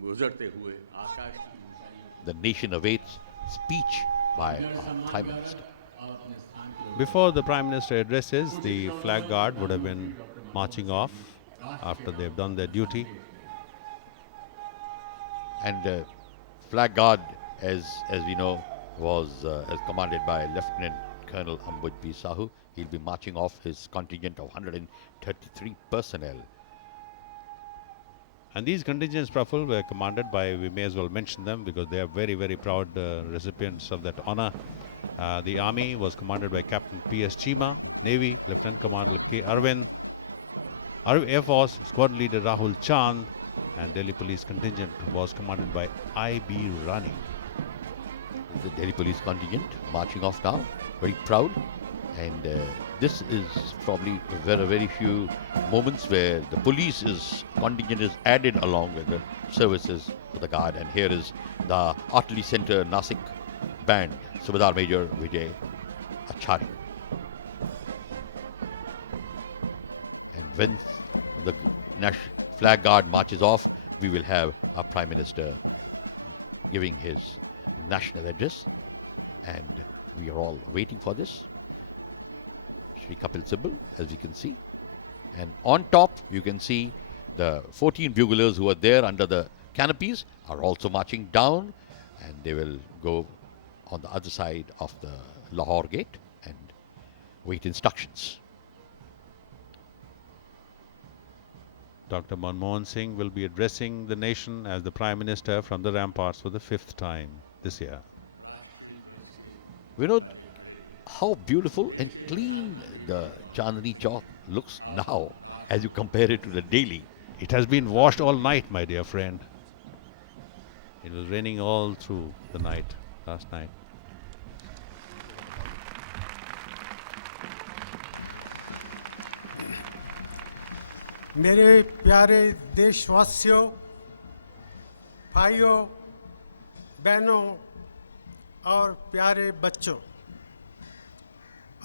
गुजरते हुए आकाश की ऊंचाइयों The nation awaits speech by our Prime Minister. और अपने स्थान की ओर Before the Prime Minister addresses, the flag guard would have been marching off after they've done their duty. And flag guard, as we know, was as commanded by Lieutenant Colonel Ambuj B. Sahu. He'll be marching off his contingent of 133 personnel. And these contingents, Praful, were commanded by, we may as well mention them because they are very, very proud recipients of that honor. The Army was commanded by Captain P.S. Chima, Navy, Lieutenant Commander K. Arvind, Air Force, Squad Leader Rahul Chand, and Delhi Police contingent was commanded by I.B. Rani. This is the Delhi Police contingent marching off now, very proud. And this is probably very few moments where the police contingent is added along with the services for the guard. And here is the Artillery Center Nasik Band, Subedar Major Vijay Achari. And when the flag guard marches off, we will have our Prime Minister giving his national address. And we are all waiting for this. Shri Kapil Sibal, as you can see. And on top, you can see the 14 buglers who are there under the canopies are also marching down, and they will go on the other side of the Lahore gate and wait instructions. Dr. Manmohan Singh will be addressing the nation as the Prime Minister from the ramparts for the 5th time this year. राष्ट्रीय ध्वज के Vinod, आगे खड़े how beautiful and clean the Chandni Chowk looks now as you compare it to the Delhi. It has been washed all night, my dear friend. It was raining all through the night, last night. मेरे प्यारे देशवासियों, भाइयों, बहनों और प्यारे बच्चों,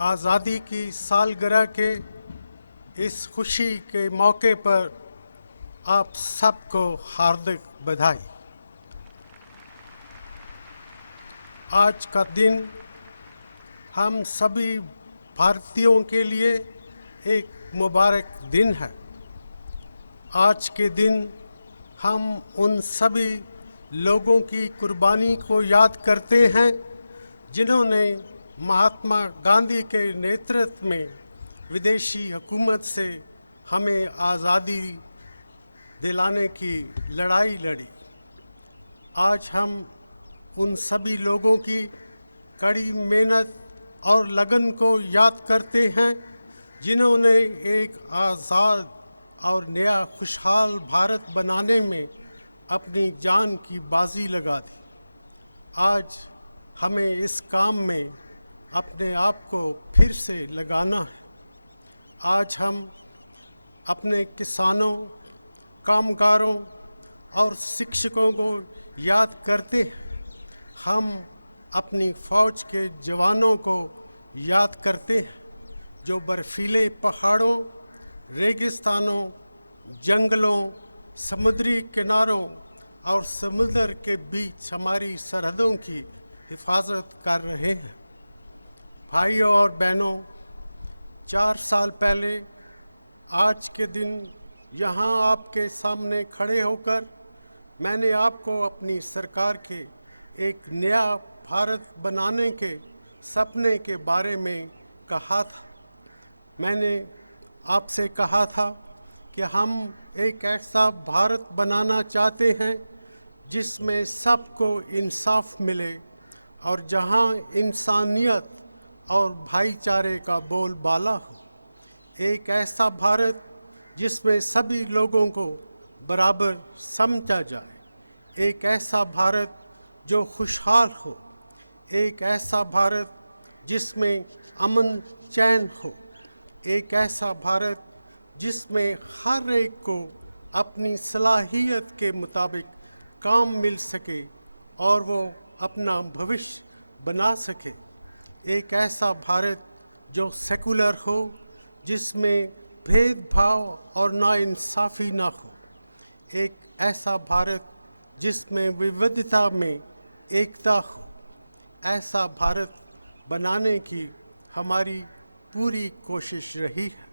आज़ादी की सालगिरह के इस खुशी के मौके पर आप सबको हार्दिक बधाई। आज का दिन हम सभी भारतीयों के लिए एक मुबारक दिन है। आज के दिन हम उन सभी लोगों की कुर्बानी को याद करते हैं जिन्होंने महात्मा गांधी के नेतृत्व में विदेशी हुकूमत से हमें आज़ादी दिलाने की लड़ाई लड़ी। आज हम उन सभी लोगों की कड़ी मेहनत और लगन को याद करते हैं जिन्होंने एक आज़ाद और नया खुशहाल भारत बनाने में अपनी जान की बाजी लगा दी। आज हमें इस काम में अपने आप को फिर से लगाना है। आज हम अपने किसानों, कामगारों और शिक्षकों को याद करते हैं। हम अपनी फ़ौज के जवानों को याद करते हैं जो बर्फीले पहाड़ों, रेगिस्तानों, जंगलों, समुद्री किनारों और समुद्र के बीच हमारी सरहदों की हिफाजत कर रहे हैं। भाइयों और बहनों, 4 साल पहले आज के दिन यहाँ आपके सामने खड़े होकर मैंने आपको अपनी सरकार के एक नया भारत बनाने के सपने के बारे में कहा था। मैंने आपसे कहा था कि हम एक ऐसा भारत बनाना चाहते हैं जिसमें सबको इंसाफ मिले और जहां इंसानियत और भाईचारे का बोलबाला हो। एक ऐसा भारत जिसमें सभी लोगों को बराबर समझा जाए। एक ऐसा भारत जो खुशहाल हो। एक ऐसा भारत जिसमें अमन चैन हो। एक ऐसा भारत जिसमें हर एक को अपनी सलाहियत के मुताबिक काम मिल सके और वो अपना भविष्य बना सके। एक ऐसा भारत जो सेकुलर हो, जिसमें भेदभाव और नाइंसाफ़ी ना हो। एक ऐसा भारत जिसमें विविधता में एकता हो, ऐसा भारत बनाने की हमारी पूरी कोशिश रही है।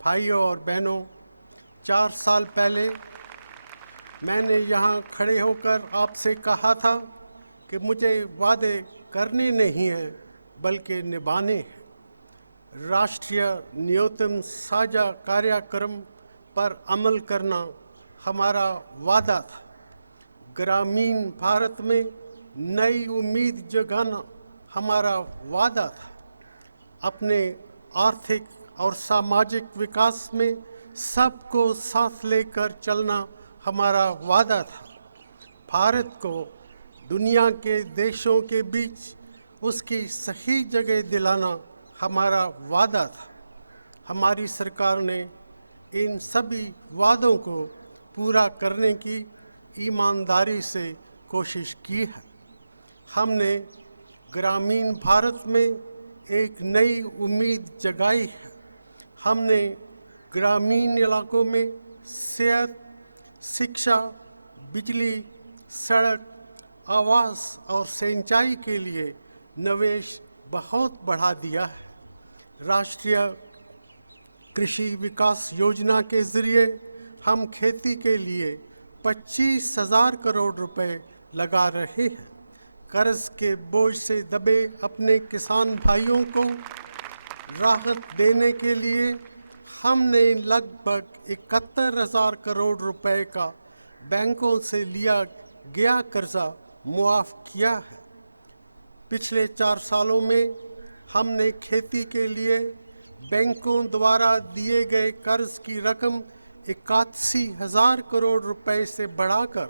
भाइयों और बहनों, 4 साल पहले मैंने यहाँ खड़े होकर आपसे कहा था कि मुझे वादे करने नहीं हैं बल्कि निभाने हैं। राष्ट्रीय न्यूनतम साझा कार्यक्रम पर अमल करना हमारा वादा था। ग्रामीण भारत में नई उम्मीद जगाना हमारा वादा था। अपने आर्थिक और सामाजिक विकास में सबको साथ लेकर चलना हमारा वादा था। भारत को दुनिया के देशों के बीच उसकी सही जगह दिलाना हमारा वादा था। हमारी सरकार ने इन सभी वादों को पूरा करने की ईमानदारी से कोशिश की है। हमने ग्रामीण भारत में एक नई उम्मीद जगाई है। हमने ग्रामीण इलाकों में सेहत, शिक्षा, बिजली, सड़क, आवास और सिंचाई के लिए निवेश बहुत बढ़ा दिया है। राष्ट्रीय कृषि विकास योजना के ज़रिए हम खेती के लिए 25,000 करोड़ रुपए लगा रहे हैं। कर्ज के बोझ से दबे अपने किसान भाइयों को राहत देने के लिए हमने लगभग 71,000 करोड़ रुपए का बैंकों से लिया गया कर्जा मुआफ़ किया है। पिछले 4 सालों में हमने खेती के लिए बैंकों द्वारा दिए गए कर्ज की रकम 81,000 करोड़ रुपए से बढ़ाकर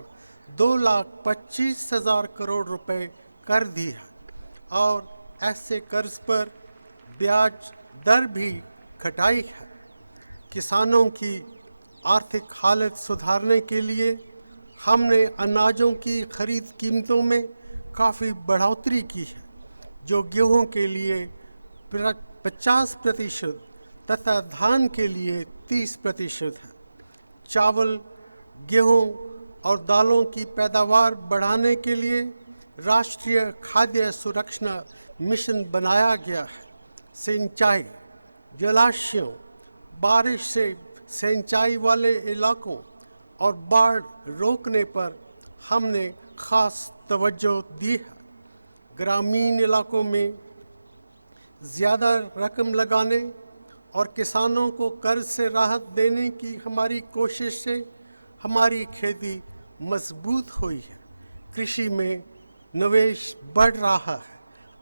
2,25,000 करोड़ रुपए कर दी है और ऐसे कर्ज पर ब्याज दर भी घटाई है। किसानों की आर्थिक हालत सुधारने के लिए हमने अनाजों की खरीद कीमतों में काफ़ी बढ़ोतरी की है, जो गेहूं के लिए 50% तथा धान के लिए 30% है। चावल, गेहूं और दालों की पैदावार बढ़ाने के लिए राष्ट्रीय खाद्य सुरक्षा मिशन बनाया गया है। सिंचाई, जलाशयों, बारिश से सिंचाई वाले इलाकों और बाढ़ रोकने पर हमने खास तवज्जो दी है। ग्रामीण इलाकों में ज़्यादा रकम लगाने और किसानों को कर्ज से राहत देने की हमारी कोशिश से हमारी खेती मजबूत हुई है। कृषि में निवेश बढ़ रहा है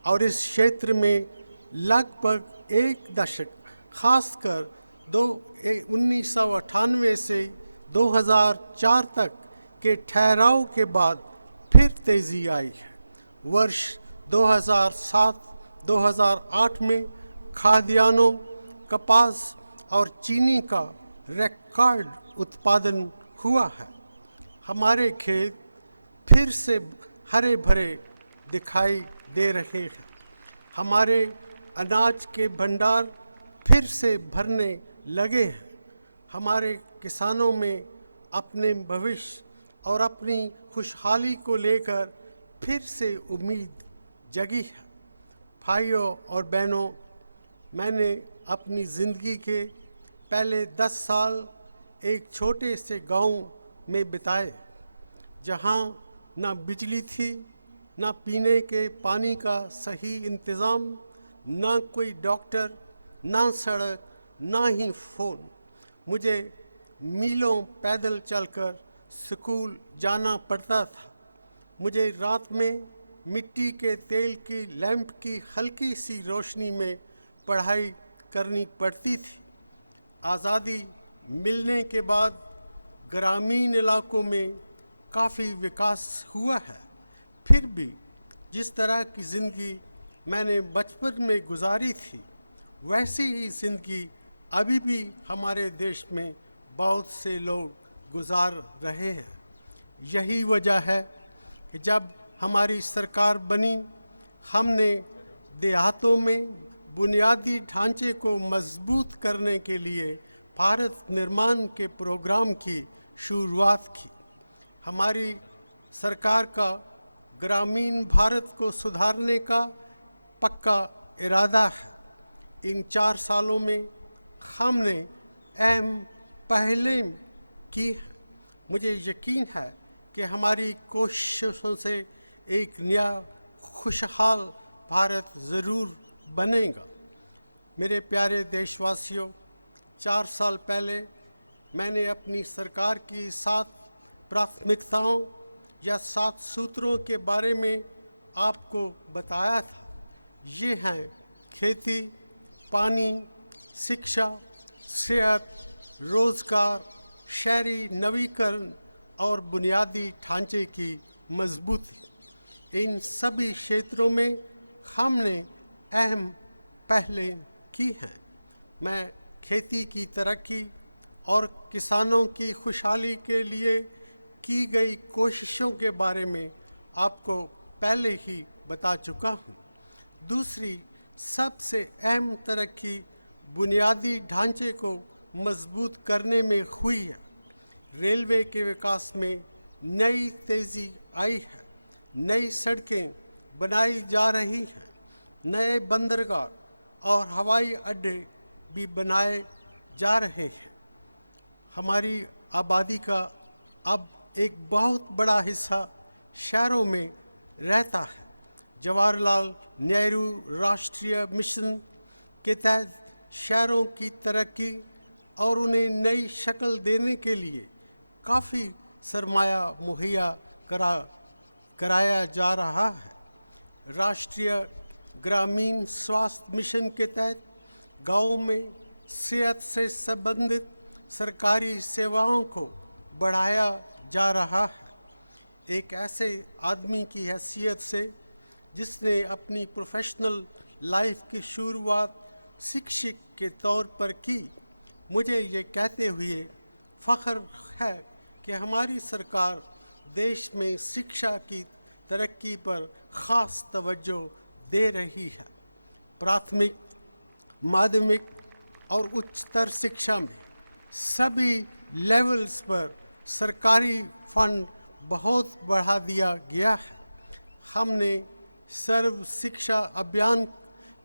और इस क्षेत्र में लगभग एक दशक, खासकर 1998 से 2004 तक के ठहराव के बाद फिर तेज़ी आई है। वर्ष 2007-2008 में खाद्यान्नों, कपास और चीनी का रिकॉर्ड उत्पादन हुआ है। हमारे खेत फिर से हरे भरे दिखाई दे रहे हैं। हमारे अनाज के भंडार फिर से भरने लगे हैं। हमारे किसानों में अपने भविष्य और अपनी खुशहाली को लेकर फिर से उम्मीद जगी है। भाइयों और बहनों, मैंने अपनी ज़िंदगी के पहले 10 साल एक छोटे से गांव में बिताए, जहां ना बिजली थी, ना पीने के पानी का सही इंतज़ाम, ना कोई डॉक्टर, ना सड़क, ना ही फ़ोन। मुझे मीलों पैदल चलकर स्कूल जाना पड़ता था। मुझे रात में मिट्टी के तेल की लैंप की हल्की सी रोशनी में पढ़ाई करनी पड़ती थी। आज़ादी मिलने के बाद ग्रामीण इलाकों में काफ़ी विकास हुआ है। फिर भी जिस तरह की ज़िंदगी मैंने बचपन में गुजारी थी, वैसी ही ज़िंदगी अभी भी हमारे देश में बहुत से लोग गुजार रहे हैं। यही वजह है कि जब हमारी सरकार बनी, हमने देहातों में बुनियादी ढांचे को मजबूत करने के लिए भारत निर्माण के प्रोग्राम की शुरुआत की। हमारी सरकार का ग्रामीण भारत को सुधारने का पक्का इरादा है। इन 4 सालों में हमने अहम पहलें की हैं। मुझे यकीन है कि हमारी कोशिशों से एक नया खुशहाल भारत ज़रूर बनेगा। मेरे प्यारे देशवासियों, 4 साल पहले मैंने अपनी सरकार की 7 प्राथमिकताओं या 7 सूत्रों के बारे में आपको बताया था। ये हैं खेती, पानी, शिक्षा, सेहत, रोज़गार, शहरी नवीकरण और बुनियादी ढांचे की मजबूती। इन सभी क्षेत्रों में हमने अहम पहलें की हैं। मैं खेती की तरक्की और किसानों की खुशहाली के लिए की गई कोशिशों के बारे में आपको पहले ही बता चुका हूँ। दूसरी सबसे अहम तरक्की बुनियादी ढांचे को मजबूत करने में हुई है। रेलवे के विकास में नई तेज़ी आई है, नई सड़कें बनाई जा रही हैं, नए बंदरगाह और हवाई अड्डे भी बनाए जा रहे हैं। हमारी आबादी का अब एक बहुत बड़ा हिस्सा शहरों में रहता है। जवाहरलाल नेहरू राष्ट्रीय मिशन के तहत शहरों की तरक्की और उन्हें नई शक्ल देने के लिए काफ़ी सरमाया मुहैया कराया जा रहा है। राष्ट्रीय ग्रामीण स्वास्थ्य मिशन के तहत गाँव में सेहत से संबंधित सरकारी सेवाओं को बढ़ाया जा रहा है। एक ऐसे आदमी की हैसियत से जिसने अपनी प्रोफेशनल लाइफ की शुरुआत शिक्षक के तौर पर की, मुझे ये कहते हुए फ़ख्र है कि हमारी सरकार देश में शिक्षा की तरक्की पर ख़ास तवज्जो दे रही है। प्राथमिक, माध्यमिक और उच्चतर शिक्षा में सभी लेवल्स पर सरकारी फंड बहुत बढ़ा दिया गया है। हमने सर्व शिक्षा अभियान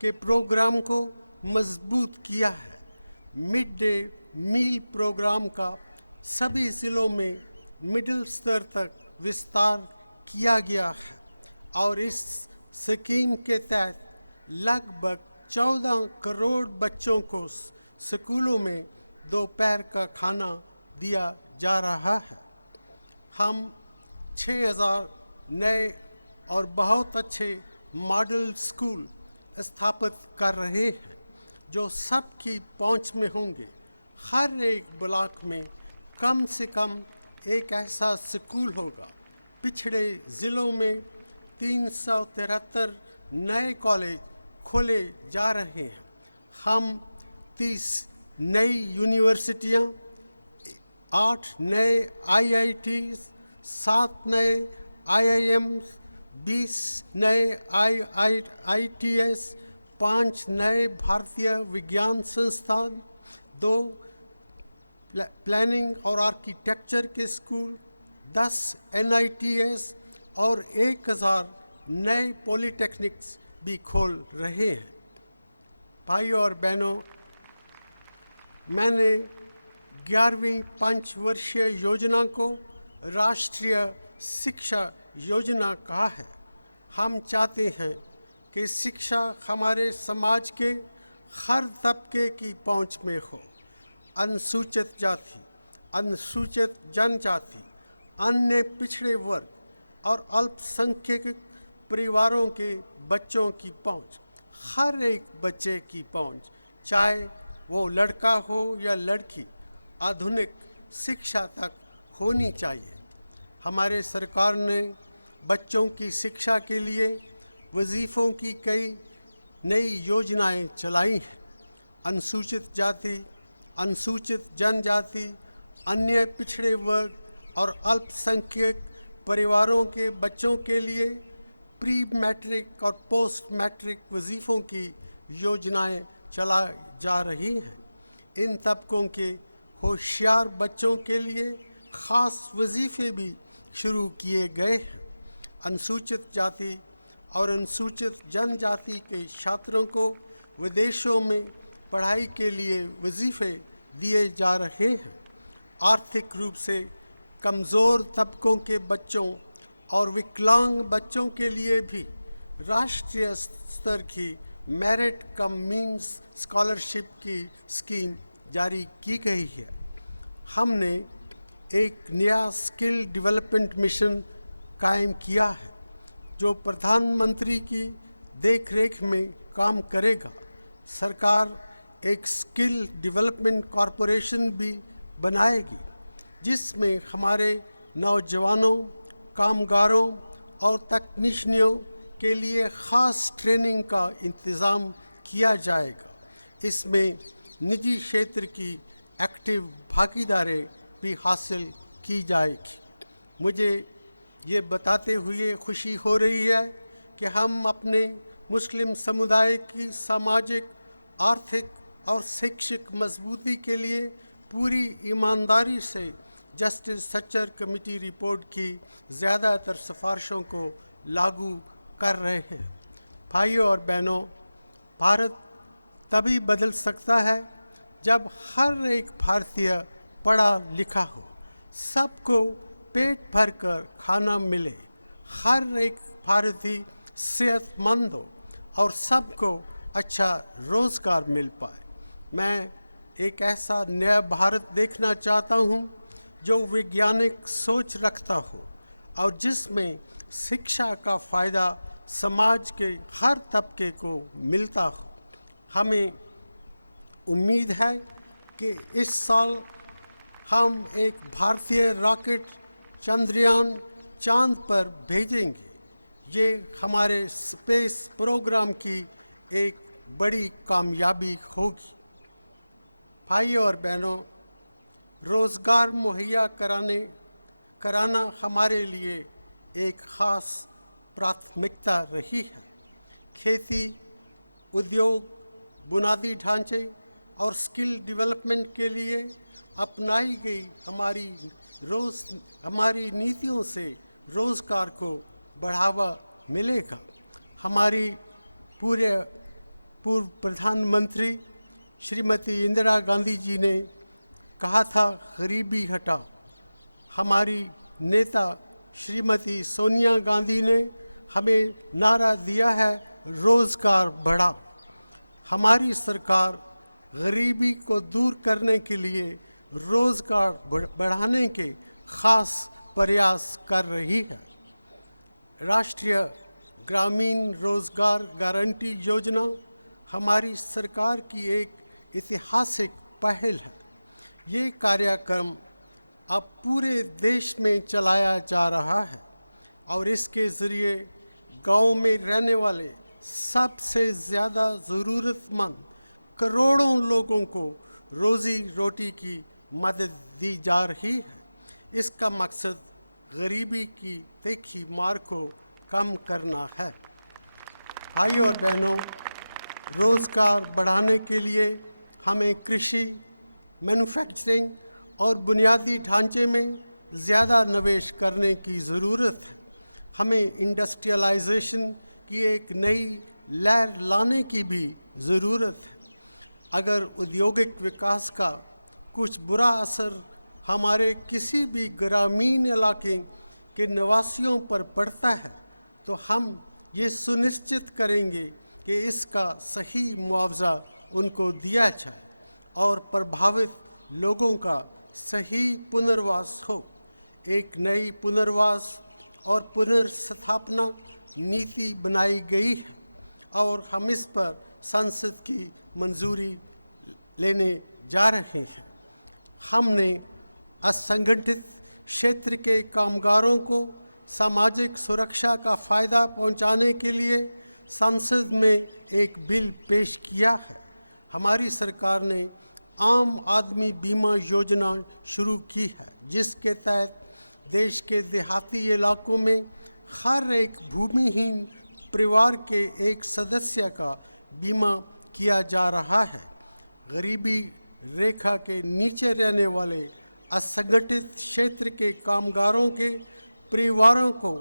के प्रोग्राम को मजबूत किया है। मिड डे मील प्रोग्राम का सभी ज़िलों में मिडिल स्तर तक विस्तार किया गया है और इस स्कीम के तहत लगभग 14 करोड़ बच्चों को स्कूलों में दोपहर का खाना दिया जा रहा है। हम 6000 नए और बहुत अच्छे मॉडल स्कूल स्थापित कर रहे हैं जो सबकी पहुंच में होंगे। हर एक ब्लॉक में कम से कम एक ऐसा स्कूल होगा। पिछड़े ज़िलों में 373 नए कॉलेज खोले जा रहे हैं। हम 30 नई यूनिवर्सिटियां, 8 नए IITs, 7 नए IIMs, 20 नए IITs, 5 नए भारतीय विज्ञान संस्थान, 2 प्लानिंग और आर्किटेक्चर के स्कूल, 10 NITs और 1000 नए पॉलिटेक्निक्स भी खोल रहे हैं। भाइयों और बहनों, मैंने 11वीं पंचवर्षीय योजना को राष्ट्रीय शिक्षा योजना कहा है। हम चाहते हैं कि शिक्षा हमारे समाज के हर तबके की पहुंच में हो। अनुसूचित जाति, अनुसूचित जनजाति, अन्य पिछड़े वर्ग और अल्पसंख्यक परिवारों के बच्चों की पहुंच, हर एक बच्चे की पहुंच, चाहे वो लड़का हो या लड़की, आधुनिक शिक्षा तक होनी चाहिए। हमारे सरकार ने बच्चों की शिक्षा के लिए वजीफ़ों की कई नई योजनाएं चलाई हैं। अनुसूचित जाति, अनुसूचित जनजाति, अन्य पिछड़े वर्ग और अल्पसंख्यक परिवारों के बच्चों के लिए प्री मैट्रिक और पोस्ट मैट्रिक वजीफ़ों की योजनाएं चलाई जा रही हैं। इन तबकों के होशियार बच्चों के लिए ख़ास वजीफ़े भी शुरू किए गए हैं। अनुसूचित जाति और अनुसूचित जनजाति के छात्रों को विदेशों में पढ़ाई के लिए वजीफ़े दिए जा रहे हैं। आर्थिक रूप से कमज़ोर तबकों के बच्चों और विकलांग बच्चों के लिए भी राष्ट्रीय स्तर की मेरिट कम मीन्स स्कॉलरशिप की स्कीम जारी की गई है। हमने एक नया स्किल डेवलपमेंट मिशन कायम किया है जो प्रधानमंत्री की देखरेख में काम करेगा। सरकार एक स्किल डेवलपमेंट कॉरपोरेशन भी बनाएगी जिसमें हमारे नौजवानों, कामगारों और तकनीशियनों के लिए ख़ास ट्रेनिंग का इंतज़ाम किया जाएगा। इसमें निजी क्षेत्र की एक्टिव भागीदारी भी हासिल की जाएगी। मुझे ये बताते हुए खुशी हो रही है कि हम अपने मुस्लिम समुदाय की सामाजिक, आर्थिक और शैक्षिक मजबूती के लिए पूरी ईमानदारी से जस्टिस सच्चर कमेटी रिपोर्ट की ज़्यादातर सिफारिशों को लागू कर रहे हैं। भाइयों और बहनों, भारत तभी बदल सकता है जब हर एक भारतीय पढ़ा लिखा हो, सबको पेट भर कर खाना मिले, हर एक भारतीय सेहतमंद हो और सबको अच्छा रोज़गार मिल पाए। मैं एक ऐसा नया भारत देखना चाहता हूँ जो वैज्ञानिक सोच रखता हो और जिसमें शिक्षा का फ़ायदा समाज के हर तबके को मिलता हो। हमें उम्मीद है कि इस साल हम एक भारतीय रॉकेट चंद्रयान चांद पर भेजेंगे। ये हमारे स्पेस प्रोग्राम की एक बड़ी कामयाबी होगी। भाइयों और बहनों, रोज़गार मुहैया कराना हमारे लिए एक ख़ास प्राथमिकता रही है। खेती, उद्योग, बुनियादी ढांचे और स्किल डेवलपमेंट के लिए अपनाई गई हमारी नीतियों से रोज़गार को बढ़ावा मिलेगा। हमारी पूर्व प्रधानमंत्री श्रीमती इंदिरा गांधी जी ने कहा था, गरीबी हटाओ। हमारी नेता श्रीमती सोनिया गांधी ने हमें नारा दिया है, रोज़गार बढ़ाओ। हमारी सरकार गरीबी को दूर करने के लिए रोज़गार बढ़ाने के ख़ास प्रयास कर रही है। राष्ट्रीय ग्रामीण रोज़गार गारंटी योजना हमारी सरकार की एक ऐतिहासिक पहल है। ये कार्यक्रम अब पूरे देश में चलाया जा रहा है और इसके ज़रिए गांव में रहने वाले सबसे ज़्यादा ज़रूरतमंद करोड़ों लोगों को रोज़ी रोटी की मदद दी जा रही है। इसका मकसद गरीबी की तीखी मार को कम करना है। भाइयों और बहनों, रोज़गार बढ़ाने के लिए हमें कृषि, मैन्युफैक्चरिंग और बुनियादी ढांचे में ज़्यादा निवेश करने की ज़रूरत है। हमें इंडस्ट्रियलाइजेशन की एक नई लहर लाने की भी ज़रूरत है। अगर औद्योगिक विकास का कुछ बुरा असर हमारे किसी भी ग्रामीण इलाके के निवासियों पर पड़ता है तो हम ये सुनिश्चित करेंगे कि इसका सही मुआवजा उनको दिया जाए और प्रभावित लोगों का सही पुनर्वास हो। एक नई पुनर्वास और पुनर्स्थापना नीति बनाई गई है और हम इस पर संसद की मंजूरी लेने जा रहे हैं। हमने असंगठित क्षेत्र के कामगारों को सामाजिक सुरक्षा का फ़ायदा पहुंचाने के लिए संसद में एक बिल पेश किया है। हमारी सरकार ने आम आदमी बीमा योजना शुरू की है जिसके तहत देश के देहाती इलाकों में हर एक भूमिहीन परिवार के एक सदस्य का बीमा किया जा रहा है। गरीबी रेखा के नीचे रहने वाले असंगठित क्षेत्र के कामगारों के परिवारों को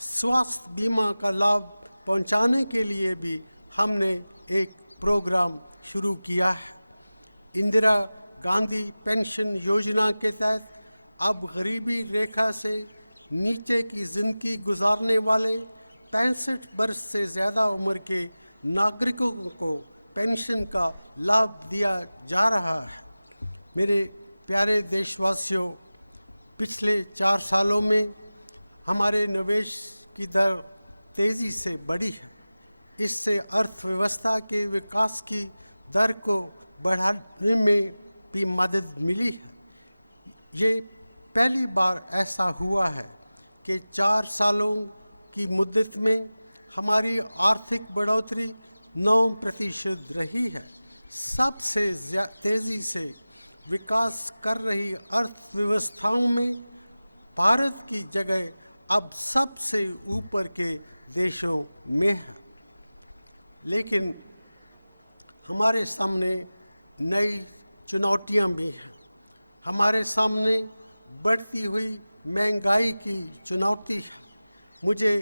स्वास्थ्य बीमा का लाभ पहुंचाने के लिए भी हमने एक प्रोग्राम शुरू किया है। इंदिरा गांधी पेंशन योजना के तहत अब गरीबी रेखा से नीचे की ज़िंदगी गुजारने वाले 65 वर्ष से ज़्यादा उम्र के नागरिकों को पेंशन का लाभ दिया जा रहा है। मेरे प्यारे देशवासियों, पिछले 4 सालों में हमारे निवेश की दर तेज़ी से बढ़ी है। इससे अर्थव्यवस्था के विकास की दर को बढ़ाने में भी मदद मिली है। ये पहली बार ऐसा हुआ है कि 4 सालों की मुद्दत में हमारी आर्थिक बढ़ोतरी 9% रही है। सबसे तेज़ी से विकास कर रही अर्थव्यवस्थाओं में भारत की जगह अब सबसे ऊपर के देशों में है। लेकिन हमारे सामने नई चुनौतियां भी हैं। हमारे सामने बढ़ती हुई महंगाई की चुनौती है। मुझे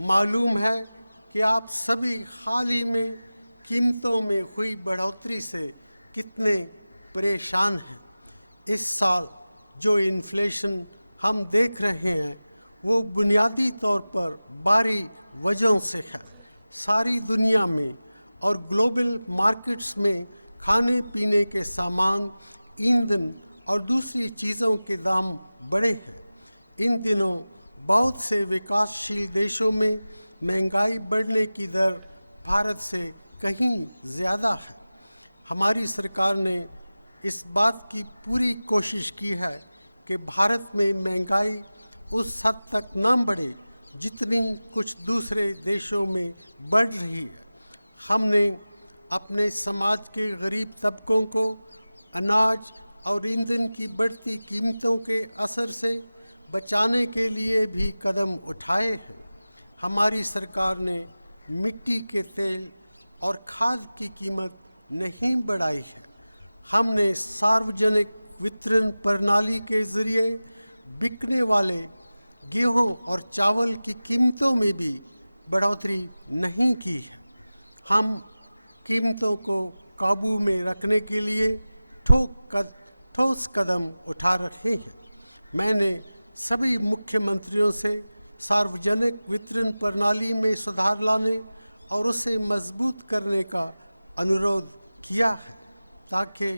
मालूम है कि आप सभी हाल ही में कीमतों में हुई बढ़ोतरी से कितने परेशान हैं। इस साल जो इन्फ्लेशन हम देख रहे हैं वो बुनियादी तौर पर बाहरी वजहों से है। सारी दुनिया में और ग्लोबल मार्केट्स में खाने पीने के सामान, ईंधन और दूसरी चीज़ों के दाम बढ़े हैं। इन दिनों बहुत से विकासशील देशों में महंगाई बढ़ने की दर भारत से कहीं ज़्यादा है। हमारी सरकार ने इस बात की पूरी कोशिश की है कि भारत में महंगाई उस हद तक न बढ़े जितनी कुछ दूसरे देशों में बढ़ रही है। हमने अपने समाज के गरीब तबकों को अनाज और ईंधन की बढ़ती कीमतों के असर से बचाने के लिए भी कदम उठाए हैं। हमारी सरकार ने मिट्टी के तेल और खाद की कीमत नहीं बढ़ाई है। हमने सार्वजनिक वितरण प्रणाली के ज़रिए बिकने वाले गेहूं और चावल की कीमतों में भी बढ़ोतरी नहीं की है। हम कीमतों को काबू में रखने के लिए ठोस कदम उठा रहे हैं। मैंने सभी मुख्यमंत्रियों से सार्वजनिक वितरण प्रणाली में सुधार लाने और उसे मजबूत करने का अनुरोध किया है ताकि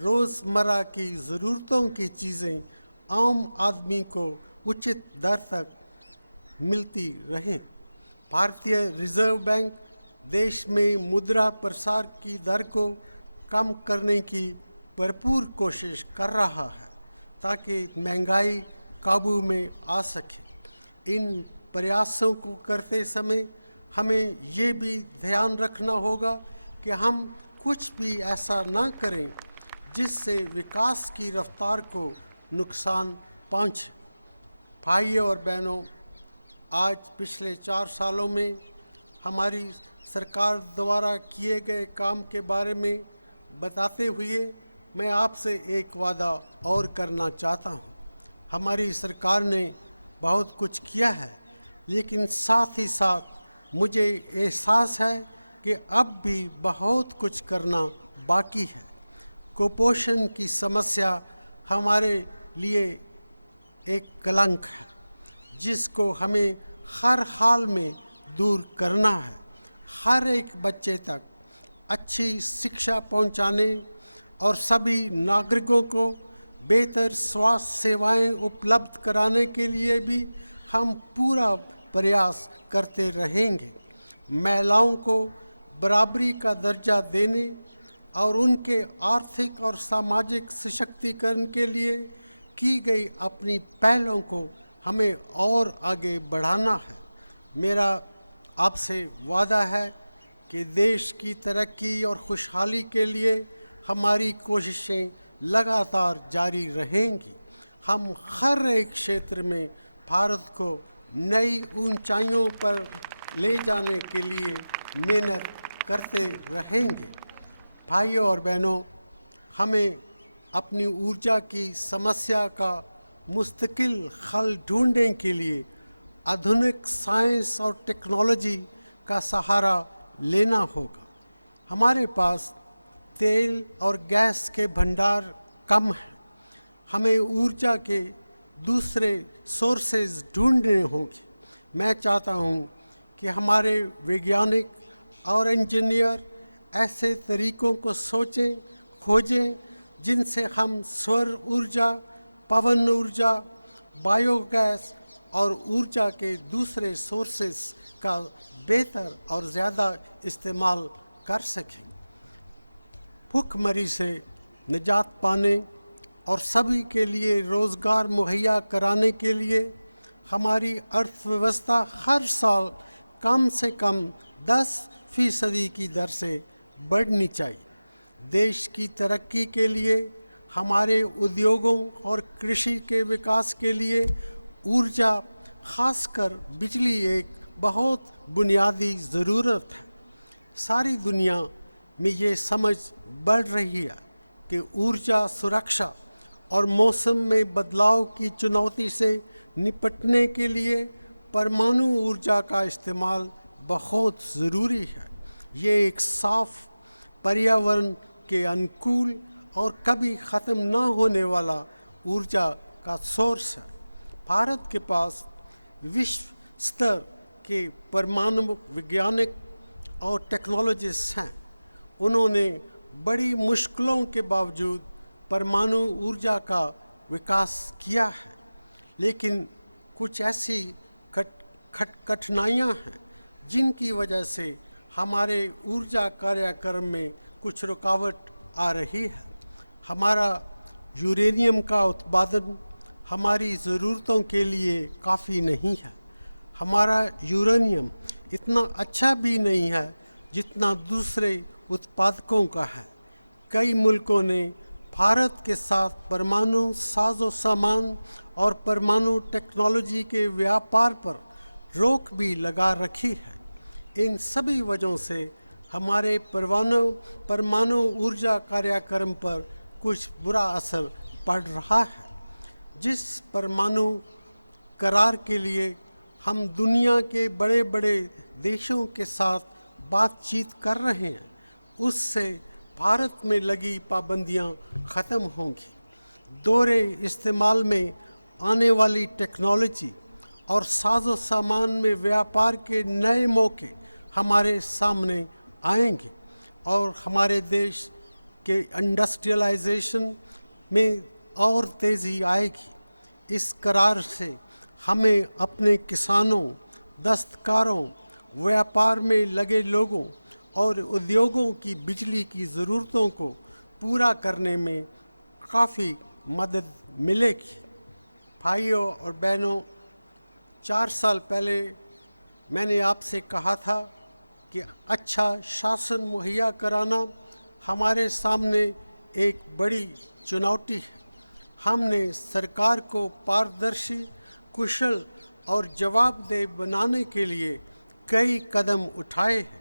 रोज़मर्रा की ज़रूरतों की चीज़ें आम आदमी को उचित दर तक मिलती रहें। भारतीय रिजर्व बैंक देश में मुद्रा प्रसार की दर को कम करने की भरपूर कोशिश कर रहा है ताकि महंगाई काबू में आ सके। इन प्रयासों को करते समय हमें ये भी ध्यान रखना होगा कि हम कुछ भी ऐसा ना करें जिससे विकास की रफ्तार को नुकसान पहुंचे। भाइयों और बहनों, आज पिछले 4 सालों में हमारी सरकार द्वारा किए गए काम के बारे में बताते हुए मैं आपसे एक वादा और करना चाहता हूँ। हमारी सरकार ने बहुत कुछ किया है, लेकिन साथ ही साथ मुझे एहसास है कि अब भी बहुत कुछ करना बाकी है। कुपोषण की समस्या हमारे लिए एक कलंक है जिसको हमें हर हाल में दूर करना है। हर एक बच्चे तक अच्छी शिक्षा पहुंचाने और सभी नागरिकों को बेहतर स्वास्थ्य सेवाएं उपलब्ध कराने के लिए भी हम पूरा प्रयास करते रहेंगे। महिलाओं को बराबरी का दर्जा देने और उनके आर्थिक और सामाजिक सशक्तिकरण के लिए की गई अपनी पहलों को हमें और आगे बढ़ाना है। मेरा आपसे वादा है कि देश की तरक्की और खुशहाली के लिए हमारी कोशिशें लगातार जारी रहेंगी। हम हर एक क्षेत्र में भारत को नई ऊंचाइयों पर ले जाने के लिए मेहनत करते रहेंगे। भाइयों और बहनों, हमें अपनी ऊर्जा की समस्या का मुस्तकिल हल ढूंढने के लिए आधुनिक साइंस और टेक्नोलॉजी का सहारा लेना होगा। हमारे पास तेल और गैस के भंडार कम हैं। हमें ऊर्जा के दूसरे सोर्सेज ढूंढने होंगे। मैं चाहता हूं कि हमारे वैज्ञानिक और इंजीनियर ऐसे तरीकों को सोचें, खोजें जिनसे हम सौर ऊर्जा, पवन ऊर्जा, बायोगैस और ऊर्जा के दूसरे सोर्सेस का बेहतर और ज़्यादा इस्तेमाल कर सकें। भूखमरी से निजात पाने और सभी के लिए रोज़गार मुहैया कराने के लिए हमारी अर्थव्यवस्था हर साल कम से कम 10% की दर से बढ़नी चाहिए। देश की तरक्की के लिए, हमारे उद्योगों और कृषि के विकास के लिए ऊर्जा, खासकर बिजली, एक बहुत बुनियादी ज़रूरत है। सारी दुनिया में ये समझ बढ़ रही है कि ऊर्जा सुरक्षा और मौसम में बदलाव की चुनौती से निपटने के लिए परमाणु ऊर्जा का इस्तेमाल बहुत ज़रूरी है। ये एक साफ, पर्यावरण के अनुकूल और कभी ख़त्म न होने वाला ऊर्जा का सोर्स है। भारत के पास विश्व स्तर के परमाणु वैज्ञानिक और टेक्नोलॉजिस्ट हैं। उन्होंने बड़ी मुश्किलों के बावजूद परमाणु ऊर्जा का विकास किया है, लेकिन कुछ ऐसी कठिनाइयाँ हैं जिनकी वजह से हमारे ऊर्जा कार्यक्रम में कुछ रुकावट आ रही है। हमारा यूरेनियम का उत्पादन हमारी ज़रूरतों के लिए काफ़ी नहीं है। हमारा यूरेनियम इतना अच्छा भी नहीं है जितना दूसरे उत्पादकों का है। कई मुल्कों ने भारत के साथ परमाणु साजो सामान और परमाणु टेक्नोलॉजी के व्यापार पर रोक भी लगा रखी है। इन सभी वजहों से हमारे परमाणु ऊर्जा कार्यक्रम पर कुछ बुरा असर पड़ रहा है। जिस परमाणु करार के लिए हम दुनिया के बड़े बड़े देशों के साथ बातचीत कर रहे हैं, उससे भारत में लगी पाबंदियां ख़त्म होंगी। दोहरे इस्तेमाल में आने वाली टेक्नोलॉजी और साजो सामान में व्यापार के नए मौके हमारे सामने आएंगे और हमारे देश के इंडस्ट्रियलाइजेशन में और तेज़ी आएगी। इस करार से हमें अपने किसानों, दस्तकारों, व्यापार में लगे लोगों और उद्योगों की बिजली की ज़रूरतों को पूरा करने में काफ़ी मदद मिलेगी। भाइयों और बहनों, 4 साल पहले मैंने आपसे कहा था कि अच्छा शासन मुहैया कराना हमारे सामने एक बड़ी चुनौती है। हमने सरकार को पारदर्शी, कुशल और जवाबदेह बनाने के लिए कई कदम उठाए हैं।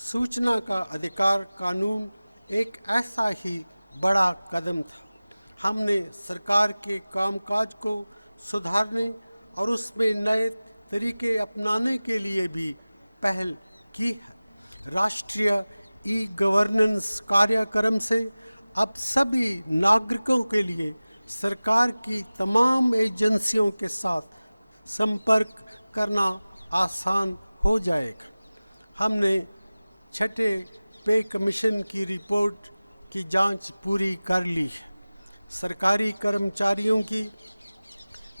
सूचना का अधिकार कानून एक ऐसा ही बड़ा कदम था। हमने सरकार के कामकाज को सुधारने और उसमें नए तरीके अपनाने के लिए भी पहल की है। राष्ट्रीय ई गवर्नेंस कार्यक्रम से अब सभी नागरिकों के लिए सरकार की तमाम एजेंसियों के साथ संपर्क करना आसान हो जाएगा। हमने छठे पे कमीशन की रिपोर्ट की जांच पूरी कर ली है। सरकारी कर्मचारियों की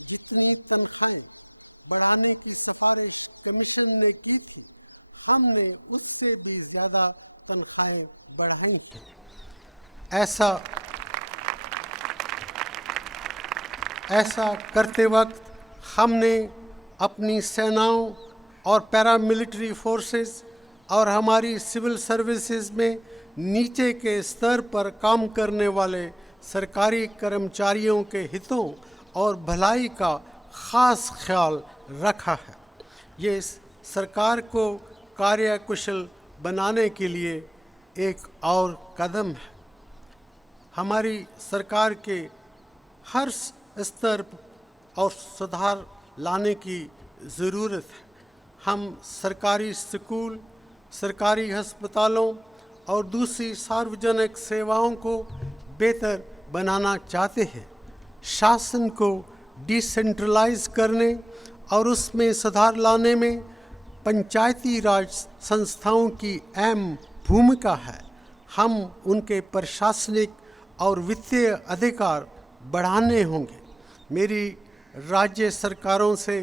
जितनी तनख्वाहें बढ़ाने की सिफारिश कमीशन ने की थी, हमने उससे भी ज़्यादा तनख्वाहें बढ़ाई हैं। ऐसा करते वक्त हमने अपनी सेनाओं और पैरामिलिट्री फोर्सेस और हमारी सिविल सर्विसेज में नीचे के स्तर पर काम करने वाले सरकारी कर्मचारियों के हितों और भलाई का ख़ास ख्याल रखा है। ये सरकार को कार्यकुशल बनाने के लिए एक और कदम है। हमारी सरकार के हर स्तर और सुधार लाने की ज़रूरत है। हम सरकारी स्कूल, सरकारी अस्पतालों और दूसरी सार्वजनिक सेवाओं को बेहतर बनाना चाहते हैं। शासन को डिसेंट्रलाइज करने और उसमें सुधार लाने में पंचायती राज संस्थाओं की अहम भूमिका है। हम उनके प्रशासनिक और वित्तीय अधिकार बढ़ाने होंगे। मेरी राज्य सरकारों से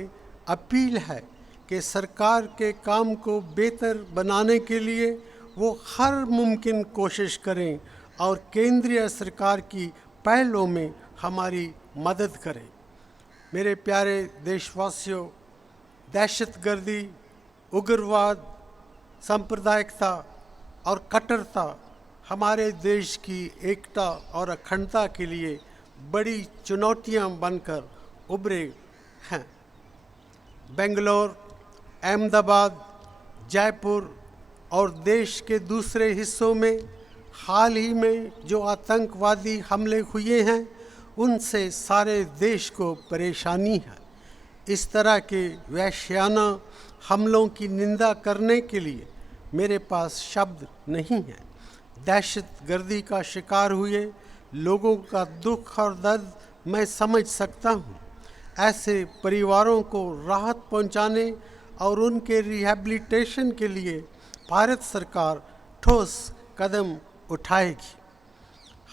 अपील है कि सरकार के काम को बेहतर बनाने के लिए वो हर मुमकिन कोशिश करें और केंद्रीय सरकार की पहलों में हमारी मदद करें। मेरे प्यारे देशवासियों, दहशतगर्दी, उग्रवाद, सांप्रदायिकता और कट्टरता हमारे देश की एकता और अखंडता के लिए बड़ी चुनौतियां बनकर उभरे हैं। बेंगलोर, अहमदाबाद, जयपुर और देश के दूसरे हिस्सों में हाल ही में जो आतंकवादी हमले हुए हैं, उनसे सारे देश को परेशानी है। इस तरह के वैश्याना हमलों की निंदा करने के लिए मेरे पास शब्द नहीं है। दहशतगर्दी का शिकार हुए लोगों का दुख और दर्द मैं समझ सकता हूँ। ऐसे परिवारों को राहत पहुँचाने और उनके रिहैबिलिटेशन के लिए भारत सरकार ठोस कदम उठाएगी।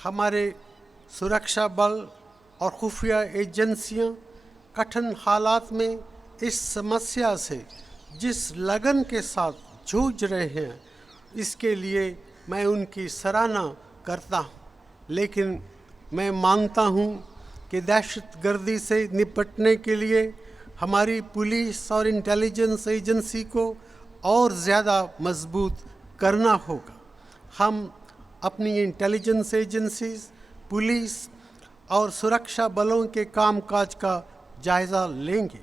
हमारे सुरक्षा बल और खुफिया एजेंसियां कठिन हालात में इस समस्या से जिस लगन के साथ जूझ रहे हैं, इसके लिए मैं उनकी सराहना करता हूं। लेकिन मैं मानता हूं कि दहशतगर्दी से निपटने के लिए हमारी पुलिस और इंटेलिजेंस एजेंसी को और ज़्यादा मजबूत करना होगा। हम अपनी इंटेलिजेंस एजेंसीज, पुलिस और सुरक्षा बलों के कामकाज का जायज़ा लेंगे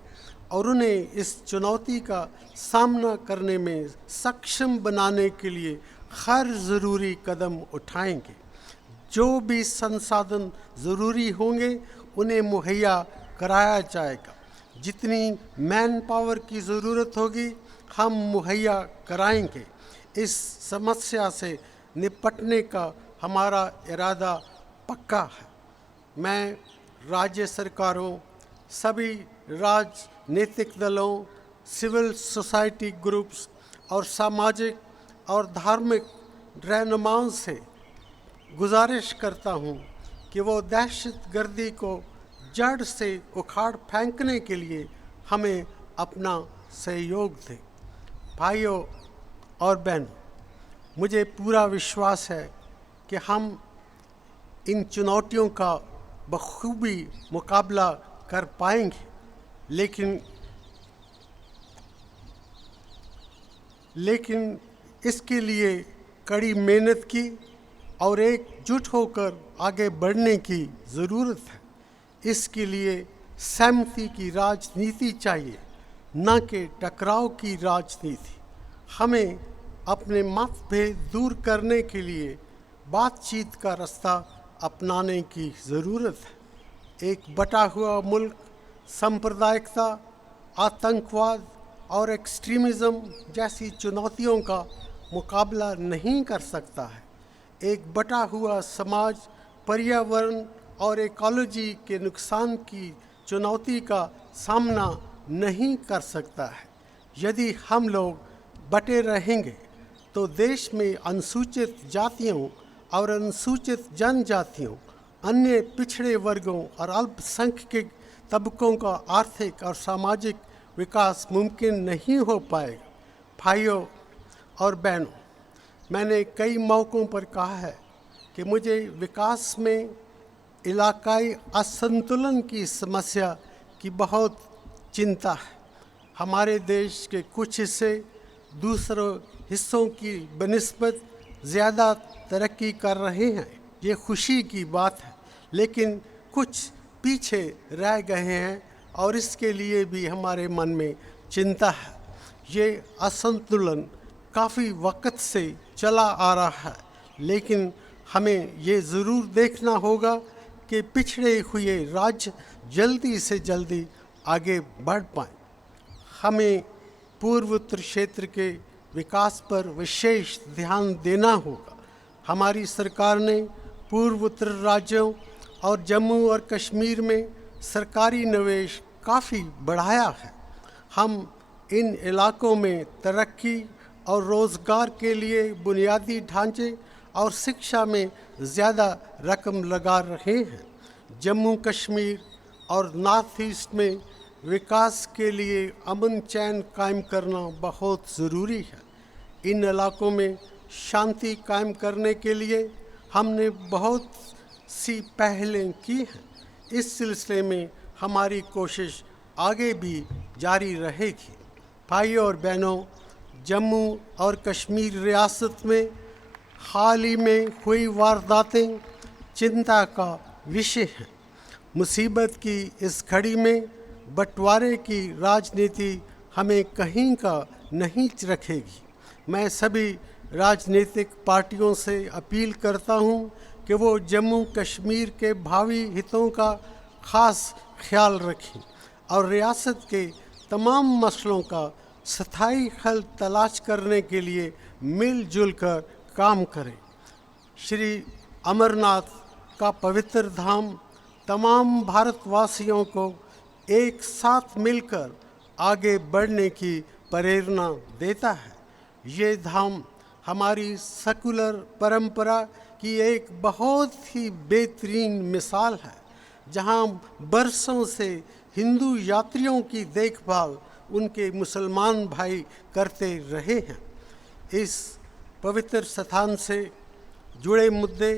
और उन्हें इस चुनौती का सामना करने में सक्षम बनाने के लिए हर ज़रूरी कदम उठाएंगे। जो भी संसाधन ज़रूरी होंगे उन्हें मुहैया कराया जाएगा। जितनी मैन पावर की ज़रूरत होगी हम मुहैया कराएंगे। इस समस्या से निपटने का हमारा इरादा पक्का है। मैं राज्य सरकारों, सभी राजनीतिक दलों, सिविल सोसाइटी ग्रुप्स और सामाजिक और धार्मिक रहनुमाओं से गुजारिश करता हूँ कि वो दहशतगर्दी को जड़ से उखाड़ फेंकने के लिए हमें अपना सहयोग दें। भाइयों और बहनों, मुझे पूरा विश्वास है कि हम इन चुनौतियों का बखूबी मुकाबला कर पाएंगे, लेकिन इसके लिए कड़ी मेहनत की और एकजुट होकर आगे बढ़ने की ज़रूरत है। इसके लिए सहमति की राजनीति चाहिए, न कि टकराव की राजनीति। हमें अपने मतभेद दूर करने के लिए बातचीत का रास्ता अपनाने की ज़रूरत है। एक बटा हुआ मुल्क सांप्रदायिकता, आतंकवाद और एक्सट्रीमिज़म जैसी चुनौतियों का मुकाबला नहीं कर सकता है। एक बटा हुआ समाज पर्यावरण और इकोलॉजी के नुकसान की चुनौती का सामना नहीं कर सकता है। यदि हम लोग बटे रहेंगे तो देश में अनुसूचित जातियों और अनुसूचित जनजातियों, अन्य पिछड़े वर्गों और अल्पसंख्यक तबकों का आर्थिक और सामाजिक विकास मुमकिन नहीं हो पाएगा। भाइयों और बहनों, मैंने कई मौक़ों पर कहा है कि मुझे विकास में इलाकाई असंतुलन की समस्या की बहुत चिंता है। हमारे देश के कुछ हिस्से दूसरों हिस्सों की बनिस्बत ज़्यादा तरक्की कर रहे हैं, ये खुशी की बात है, लेकिन कुछ पीछे रह गए हैं और इसके लिए भी हमारे मन में चिंता है। ये असंतुलन काफ़ी वक्त से चला आ रहा है, लेकिन हमें ये ज़रूर देखना होगा के पिछड़े हुए राज्य जल्दी से जल्दी आगे बढ़ पाएं। हमें पूर्वोत्तर क्षेत्र के विकास पर विशेष ध्यान देना होगा। हमारी सरकार ने पूर्वोत्तर राज्यों और जम्मू और कश्मीर में सरकारी निवेश काफ़ी बढ़ाया है। हम इन इलाकों में तरक्की और रोज़गार के लिए बुनियादी ढांचे और शिक्षा में ज़्यादा रकम लगा रहे हैं। जम्मू कश्मीर और नॉर्थ ईस्ट में विकास के लिए अमन चैन कायम करना बहुत ज़रूरी है। इन इलाकों में शांति कायम करने के लिए हमने बहुत सी पहलें की हैं। इस सिलसिले में हमारी कोशिश आगे भी जारी रहेगी। भाइयों और बहनों, जम्मू और कश्मीर रियासत में हाल ही में हुई वारदातें चिंता का विषय हैं। मुसीबत की इस घड़ी में बंटवारे की राजनीति हमें कहीं का नहीं रखेगी। मैं सभी राजनीतिक पार्टियों से अपील करता हूं कि वो जम्मू कश्मीर के भावी हितों का खास ख्याल रखें और रियासत के तमाम मसलों का स्थायी हल तलाश करने के लिए मिलजुल कर काम करें। श्री अमरनाथ का पवित्र धाम तमाम भारतवासियों को एक साथ मिलकर आगे बढ़ने की प्रेरणा देता है। ये धाम हमारी सेकुलर परंपरा की एक बहुत ही बेहतरीन मिसाल है, जहां बरसों से हिंदू यात्रियों की देखभाल उनके मुसलमान भाई करते रहे हैं। इस पवित्र स्थान से जुड़े मुद्दे,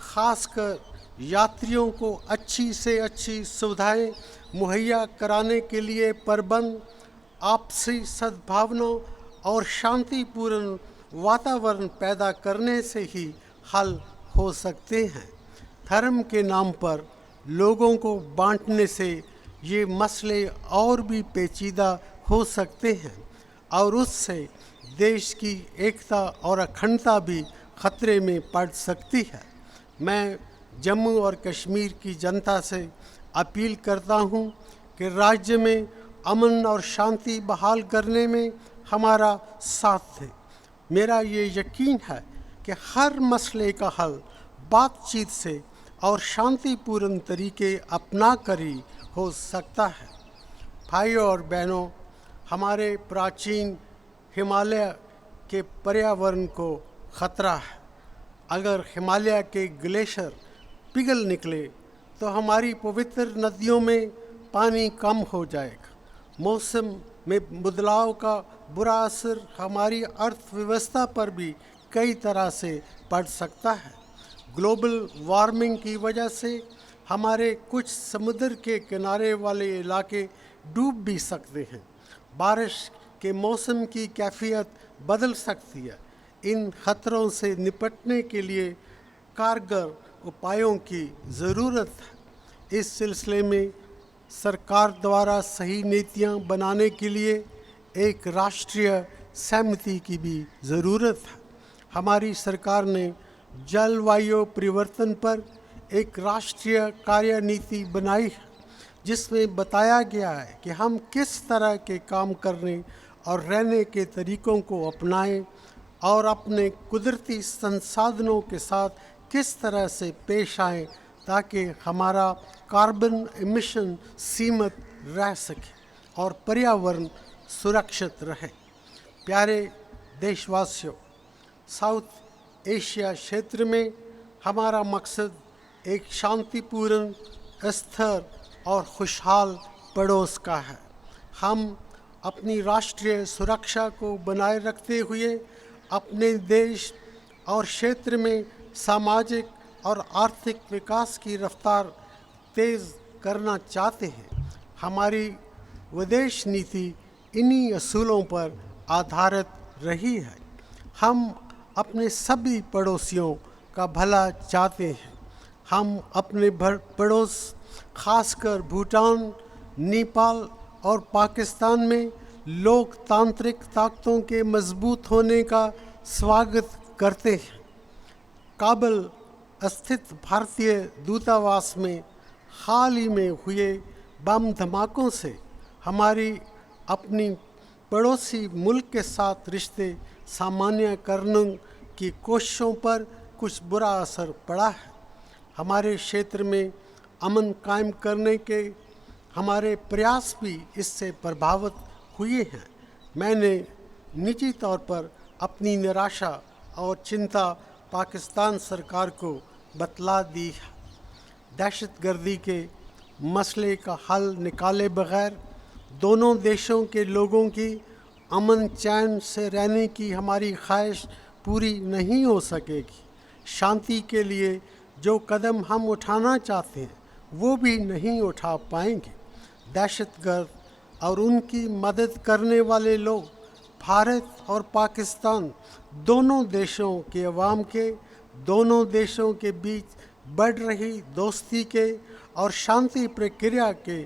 खासकर यात्रियों को अच्छी से अच्छी सुविधाएं मुहैया कराने के लिए प्रबंध, आपसी सद्भावना और शांतिपूर्ण वातावरण पैदा करने से ही हल हो सकते हैं। धर्म के नाम पर लोगों को बांटने से ये मसले और भी पेचीदा हो सकते हैं और उससे देश की एकता और अखंडता भी खतरे में पड़ सकती है। मैं जम्मू और कश्मीर की जनता से अपील करता हूं कि राज्य में अमन और शांति बहाल करने में हमारा साथ दें। मेरा ये यकीन है कि हर मसले का हल बातचीत से और शांतिपूर्ण तरीके अपना कर ही हो सकता है। भाइयों और बहनों, हमारे प्राचीन हिमालय के पर्यावरण को खतरा है। अगर हिमालय के ग्लेशियर पिघल निकले तो हमारी पवित्र नदियों में पानी कम हो जाएगा। मौसम में बदलाव का बुरा असर हमारी अर्थव्यवस्था पर भी कई तरह से पड़ सकता है। ग्लोबल वार्मिंग की वजह से हमारे कुछ समुद्र के किनारे वाले इलाके डूब भी सकते हैं। बारिश के मौसम की कैफियत बदल सकती है। इन खतरों से निपटने के लिए कारगर उपायों की ज़रूरत है। इस सिलसिले में सरकार द्वारा सही नीतियां बनाने के लिए एक राष्ट्रीय सहमति की भी ज़रूरत है। हमारी सरकार ने जलवायु परिवर्तन पर एक राष्ट्रीय कार्यनीति बनाई है, जिसमें बताया गया है कि हम किस तरह के काम करने और रहने के तरीकों को अपनाएं और अपने कुदरती संसाधनों के साथ किस तरह से पेश आएं ताकि हमारा कार्बन एमिशन सीमित रह सके और पर्यावरण सुरक्षित रहे। प्यारे देशवासियों, साउथ एशिया क्षेत्र में हमारा मकसद एक शांतिपूर्ण, स्थिर और खुशहाल पड़ोस का है। हम अपनी राष्ट्रीय सुरक्षा को बनाए रखते हुए अपने देश और क्षेत्र में सामाजिक और आर्थिक विकास की रफ्तार तेज़ करना चाहते हैं। हमारी विदेश नीति इन्हीं असूलों पर आधारित रही है। हम अपने सभी पड़ोसियों का भला चाहते हैं। हम अपने पड़ोस, खासकर भूटान, नेपाल और पाकिस्तान में लोकतांत्रिक ताकतों के मजबूत होने का स्वागत करते हैं। काबुल स्थित भारतीय दूतावास में हाल ही में हुए बम धमाकों से हमारी अपनी पड़ोसी मुल्क के साथ रिश्ते सामान्य करने की कोशिशों पर कुछ बुरा असर पड़ा है। हमारे क्षेत्र में अमन कायम करने के हमारे प्रयास भी इससे प्रभावित हुए हैं। मैंने निजी तौर पर अपनी निराशा और चिंता पाकिस्तान सरकार को बतला दी है। दहशतगर्दी के मसले का हल निकाले बगैर दोनों देशों के लोगों की अमन चैन से रहने की हमारी ख्वाहिश पूरी नहीं हो सकेगी। शांति के लिए जो कदम हम उठाना चाहते हैं वो भी नहीं उठा पाएंगे। दहशतगर्द और उनकी मदद करने वाले लोग भारत और पाकिस्तान दोनों देशों के अवाम के, दोनों देशों के बीच बढ़ रही दोस्ती के और शांति प्रक्रिया के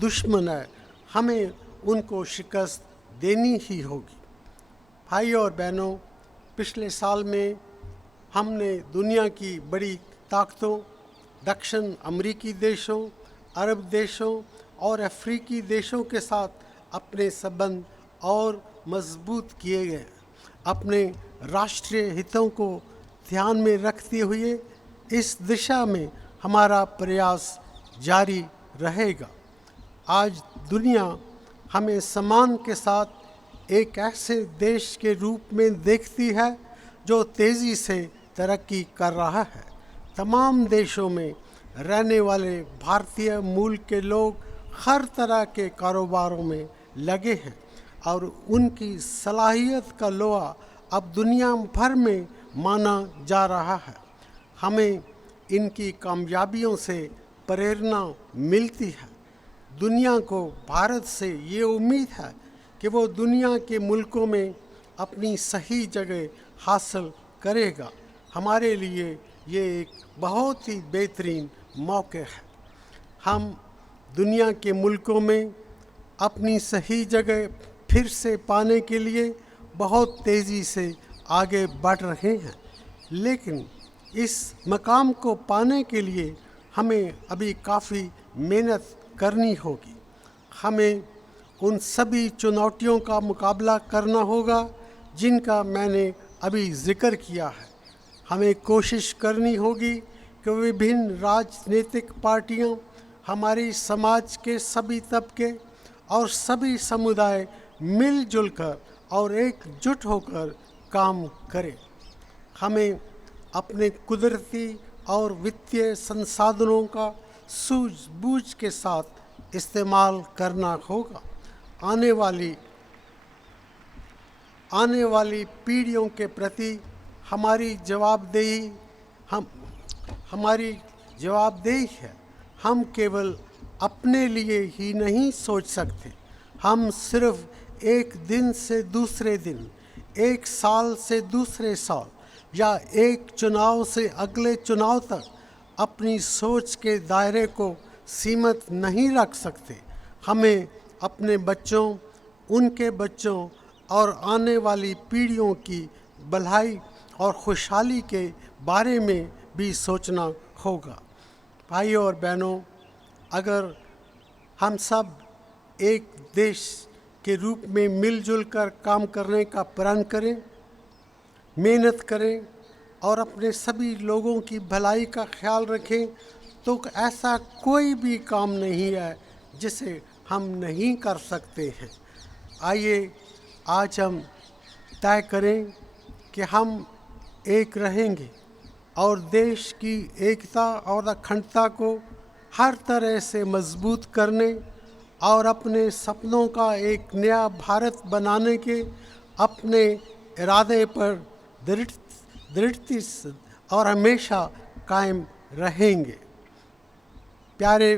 दुश्मन है। हमें उनको शिकस्त देनी ही होगी। भाइयों और बहनों, पिछले साल में हमने दुनिया की बड़ी ताकतों, दक्षिण अमेरिकी देशों, अरब देशों और अफ्रीकी देशों के साथ अपने संबंध और मजबूत किए गए। अपने राष्ट्रीय हितों को ध्यान में रखते हुए इस दिशा में हमारा प्रयास जारी रहेगा। आज दुनिया हमें सम्मान के साथ एक ऐसे देश के रूप में देखती है जो तेज़ी से तरक्की कर रहा है। तमाम देशों में रहने वाले भारतीय मूल के लोग हर तरह के कारोबारों में लगे हैं और उनकी सलाहियत का लोहा अब दुनिया भर में माना जा रहा है। हमें इनकी कामयाबियों से प्रेरणा मिलती है। दुनिया को भारत से ये उम्मीद है कि वो दुनिया के मुल्कों में अपनी सही जगह हासिल करेगा। हमारे लिए ये एक बहुत ही बेहतरीन मौका है। हम दुनिया के मुल्कों में अपनी सही जगह फिर से पाने के लिए बहुत तेज़ी से आगे बढ़ रहे हैं, लेकिन इस मकाम को पाने के लिए हमें अभी काफ़ी मेहनत करनी होगी। हमें उन सभी चुनौतियों का मुकाबला करना होगा जिनका मैंने अभी जिक्र किया है। हमें कोशिश करनी होगी कि विभिन्न राजनीतिक पार्टियां, हमारी समाज के सभी तबके और सभी समुदाय मिलजुल कर और एकजुट होकर काम करें। हमें अपने कुदरती और वित्तीय संसाधनों का सूझबूझ के साथ इस्तेमाल करना होगा। आने वाली पीढ़ियों के प्रति हमारी जवाबदेही है। हम केवल अपने लिए ही नहीं सोच सकते। हम सिर्फ एक दिन से दूसरे दिन, एक साल से दूसरे साल या एक चुनाव से अगले चुनाव तक अपनी सोच के दायरे को सीमित नहीं रख सकते। हमें अपने बच्चों, उनके बच्चों और आने वाली पीढ़ियों की भलाई और खुशहाली के बारे में भी सोचना होगा। भाइयों और बहनों, अगर हम सब एक देश के रूप में मिलजुल कर काम करने का प्रण करें, मेहनत करें और अपने सभी लोगों की भलाई का ख्याल रखें, तो ऐसा कोई भी काम नहीं है जिसे हम नहीं कर सकते हैं। आइए आज हम तय करें कि हम एक रहेंगे और देश की एकता और अखंडता को हर तरह से मजबूत करने और अपने सपनों का एक नया भारत बनाने के अपने इरादे पर दृढ़ता से और हमेशा कायम रहेंगे। प्यारे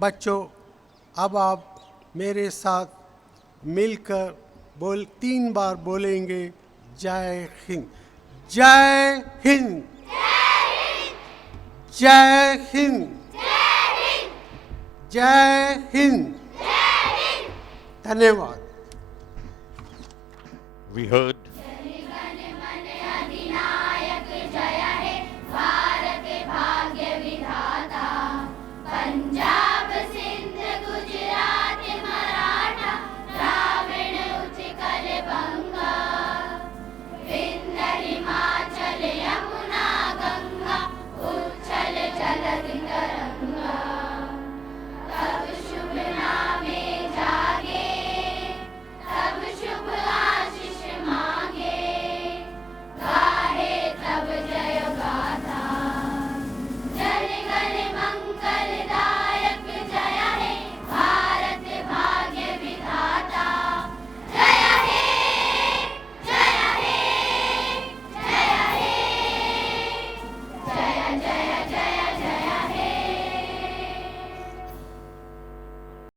बच्चों, अब आप मेरे साथ मिलकर 3 बार बोलेंगे जय हिंद। जय हिंद, जय हिंद, जय हिंद। धन्यवाद। We heard